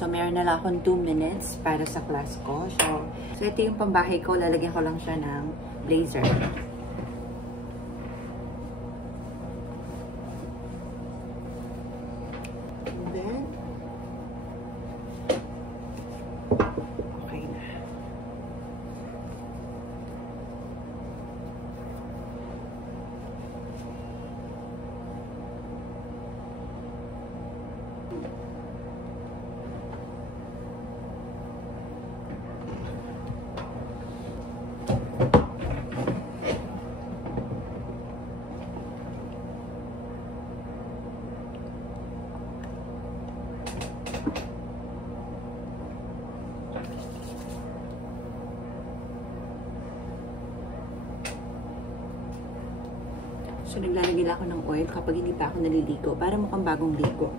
So, meron na lang akong 2 minutes para sa class ko. So ito yung pambahay ko. Lalagyan ko lang siya ng blazer. And then, okay na. So, naglalagay lang ako ng oil kapag hindi pa ako naliligo para mukhang bagong ligo.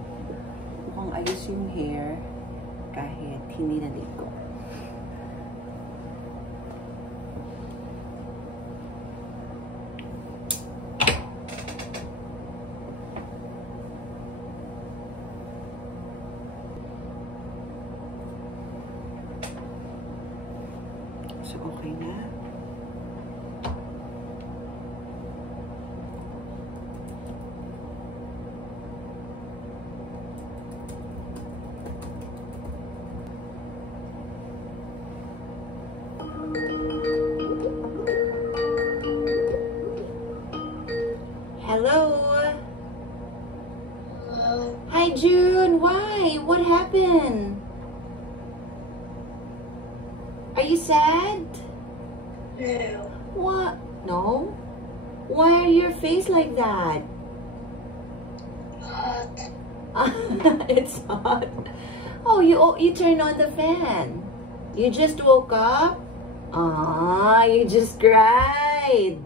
Mukhang ayos yung hair kahit hindi naligo. So, okay na. Hello? Hello. Hi, June. Why? What happened? Are you sad? No. What? No? Why are your face like that? Hot. It's hot. Oh, you turn on the fan. You just woke up? Ah, you just cried.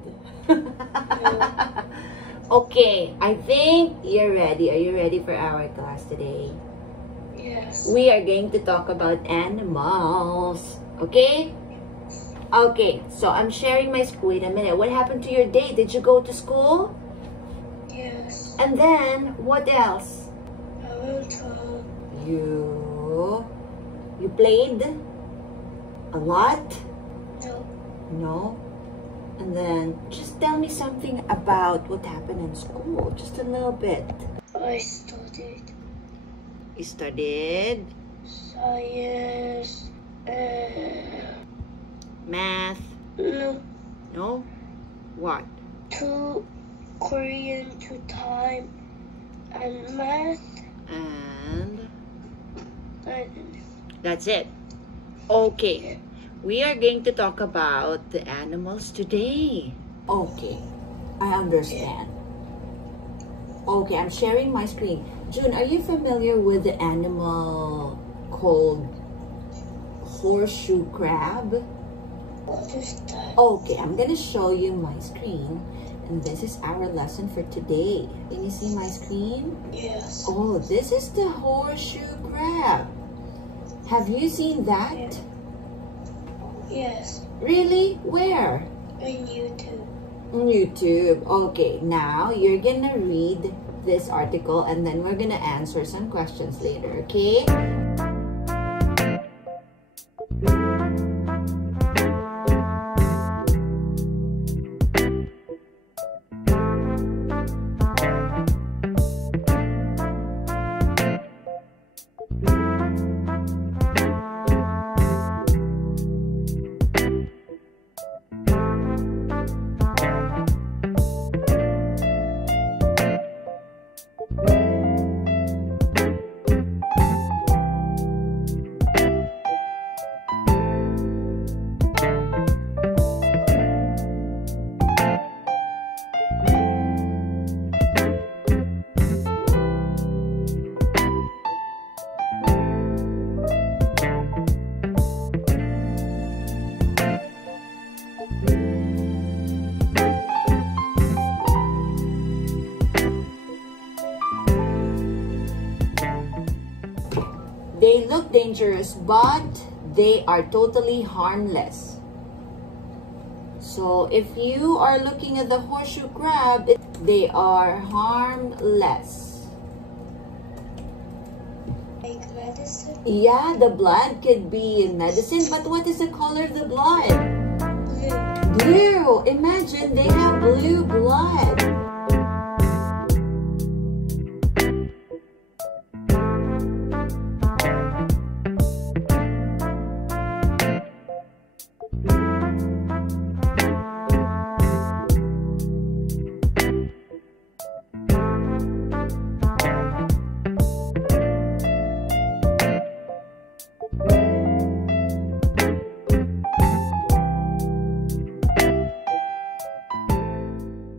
Okay, I think you're ready. Are you ready for our class today? Yes. We are going to talk about animals. Okay? Okay, so I'm sharing my screen. Wait a minute. What happened to your day? Did you go to school? Yes. And then, what else? I went home. You played a lot? No. No? And then, just tell me something about what happened in school. Just a little bit. I studied You studied science. math. No. No? What? 2 Korean, 2 time, and math. And And that's it. Okay. We are going to talk about the animals today. Okay. I understand. Okay, I'm sharing my screen. June, are you familiar with the animal called horseshoe crab? what is that? Okay, I'm gonna show you my screen. And this is our lesson for today. Can you see my screen? Yes. Oh, this is the horseshoe crab. Have you seen that? Yes. Really? Where? On YouTube. On YouTube. Okay, now you're gonna read this article and then we're gonna answer some questions later, okay? They look dangerous, but they are totally harmless. So if you are looking at the horseshoe crab, they are harmless. Like medicine? Yeah, the blood could be medicine, but what is the color of the blood? Blue. Blue. Imagine they have blue blood.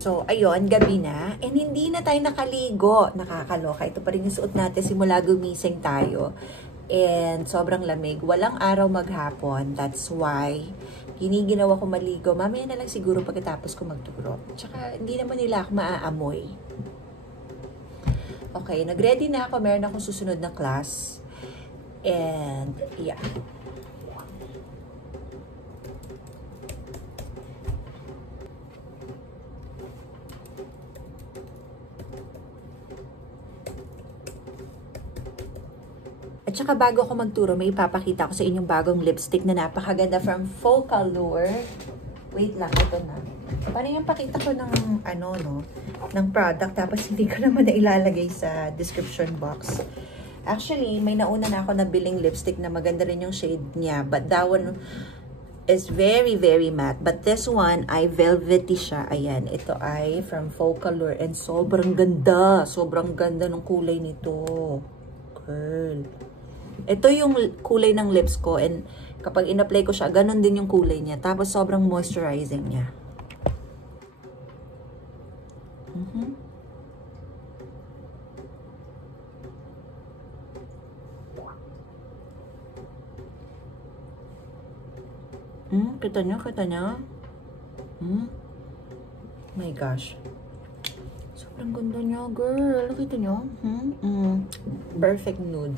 So, ayun, gabi na. And hindi na tayo nakaligo. Nakakaloka. Ito pa rin yung suot natin simula gumising tayo. And sobrang lamig. Walang araw maghapon. That's why giniginawa ko maligo. Mamaya na lang siguro pagkatapos ko magturo. Tsaka hindi naman nila ako maaamoy. Okay, nag-ready na ako. Meron akong susunod na class. And, yeah. At saka bago ako magturo, may ipapakita ko sa inyong bagong lipstick na napakaganda from Focallure. Wait lang, ito na. Parang yung pakita ko ng, ng product, tapos hindi ko naman na ilalagay sa description box. Actually, may nauna na ako na biling lipstick na maganda rin yung shade niya. But that one is very, very matte. But this one ay velvety siya. Ayan, ito ay from Focallure. And sobrang ganda. Sobrang ganda ng kulay nito. Girl. Ito yung kulay ng lips ko. And kapag in-apply ko siya, ganun din yung kulay niya. Tapos sobrang moisturizing niya. Kita nyo? Kita nyo? My gosh. Sobrang ganda nyo, girl. Kita nyo? Perfect nude.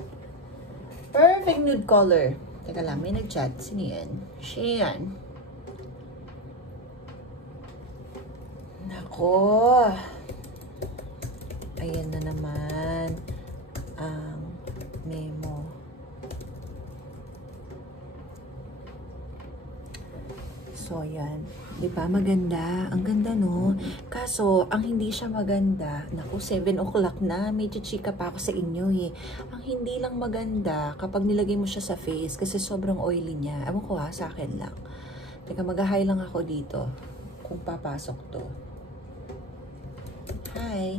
Perfect nude color. Teka lang, may nag-chat. Sino yan? Siya yan. Nako. Ayan na naman ang memo. So, yan. Diba? Maganda. Ang ganda, no? Kaso, ang hindi siya maganda, naku, 7 o'clock na. Medyo chika pa ako sa inyo, eh. Ang hindi lang maganda, kapag nilagay mo siya sa face, kasi sobrang oily niya. Ewan ko ha, sa akin lang. Teka, mag-hi lang ako dito. Kung papasok to. Hi.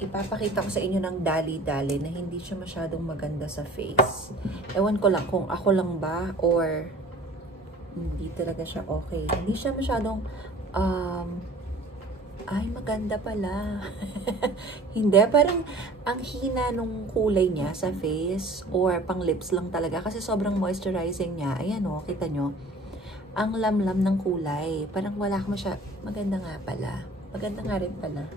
Ipapakita ko sa inyo ng dali-dali na hindi siya masyadong maganda sa face. Ewan ko lang kung ako lang ba or hindi talaga siya okay. Hindi siya masyadong, ay, maganda pala. Hindi, parang ang hina nung kulay niya sa face or pang lips lang talaga kasi sobrang moisturizing niya. Ayan o, kita nyo. Ang lamlam ng kulay. Parang wala ka masya. Maganda nga pala. Maganda nga rin pala.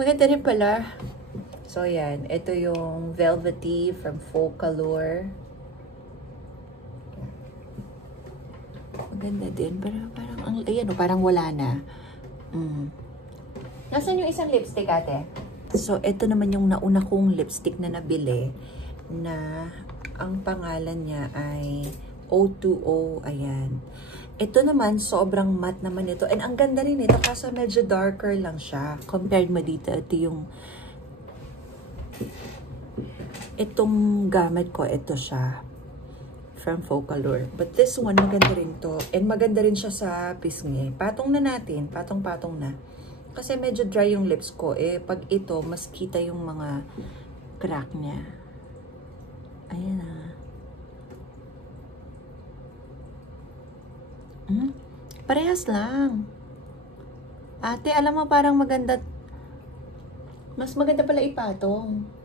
Maganda rin pala. So, yan. Ito yung Velvety from Focallure. Maganda din. Pero parang, ayan o, parang wala na. Nasaan yung isang lipstick, ate? So, ito naman yung nauna kong lipstick na nabili na ang pangalan niya ay O2O. Ayan. Ito naman, sobrang matte naman ito. And ang ganda rin ito kasi medyo darker lang siya. Compared mo dito, ito yung itong gamit ko, ito siya. From Focallure. But this one, maganda rin to. And maganda rin siya sa pisngi. Patong na natin. Patong-patong na. Kasi medyo dry yung lips ko. Eh, pag ito, mas kita yung mga crack niya. Ayan na. Parehas lang. Ate, alam mo parang maganda. Mas maganda pala ipatong.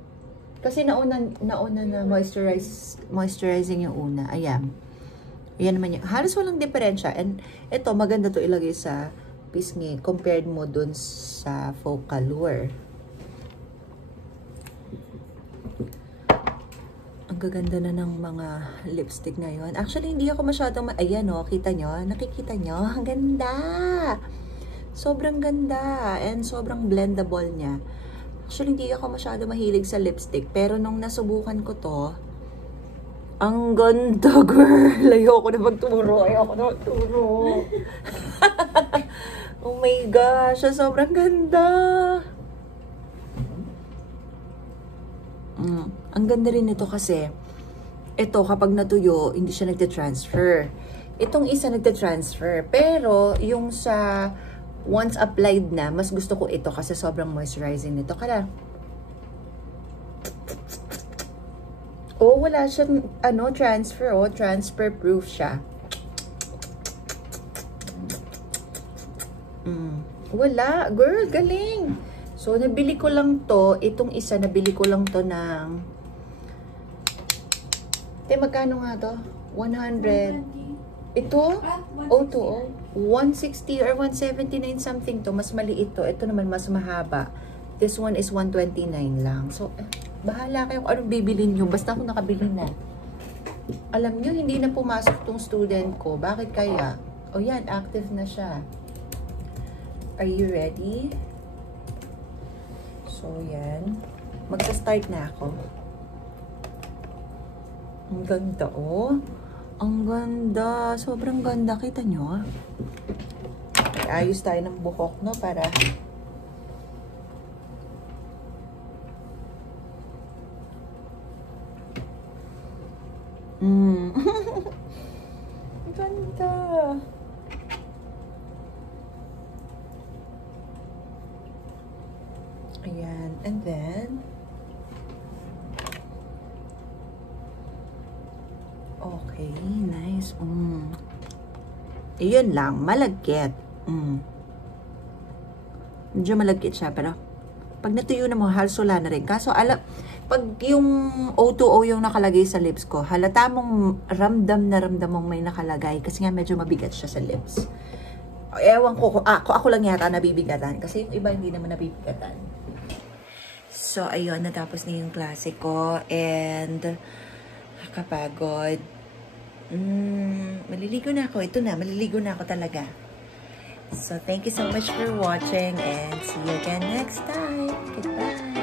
Kasi nauna na moisturizing yung una. Ayan. Ayan naman yun. Halos walang diferensya. And ito, maganda to ilagay sa pisngi compared mo dun sa Focallure. Ang gaganda na ng mga lipstick ngayon. Actually, hindi ako masyadong... Ayan o, kita nyo? Nakikita nyo? Ang ganda! Sobrang ganda. And sobrang blendable niya. Actually, hindi ako masyado mahilig sa lipstick. Pero nung nasubukan ko to, ang ganda, girl! Ayoko na magturo. Oh my gosh! Sobrang ganda! Ang ganda rin ito kasi, ito kapag natuyo, hindi siya nagte-transfer. Itong isa nagte-transfer. Pero, yung sa once applied na, mas gusto ko ito kasi sobrang moisturizing nito. Kaya, wala siyang, transfer, transfer proof siya. Wala. Girl, galing. So, nabili ko lang to. Itong isa, nabili ko lang to ng... magkano nga to? 100. Ito? O2O. 160 or 179 something to. Mas maliit to. Ito naman mas mahaba. This one is 129 lang. So, bahala kayo kung anong bibilin nyo. Basta ako nakabili na. Alam nyo, hindi na pumasok tong student ko. Bakit kaya? O yan, active na siya. Are you ready? So, yan. Magsa-start na ako. Ang ganda, oh. Ang ganda. Sobrang ganda. Kita nyo, ah. Ayos tayo ng buhok, no? Para... Ganda. Ayan. And then... Okay, nice. Iyon lang, malagkit. Medyo malagkit siya, pero pag natuyo na mo, halos wala na rin. Kaso, pag yung O2O yung nakalagay sa lips ko, halata mong ramdam mong may nakalagay kasi nga medyo mabigat siya sa lips. Ewan ko, ako lang yata nabibigatan kasi yung iba hindi naman nabibigatan. So, ayun, natapos na yung klase ko and nakapagod. Maliligo na ako. Ito na, maliligo na ako talaga. So, thank you so much for watching and see you again next time. Goodbye!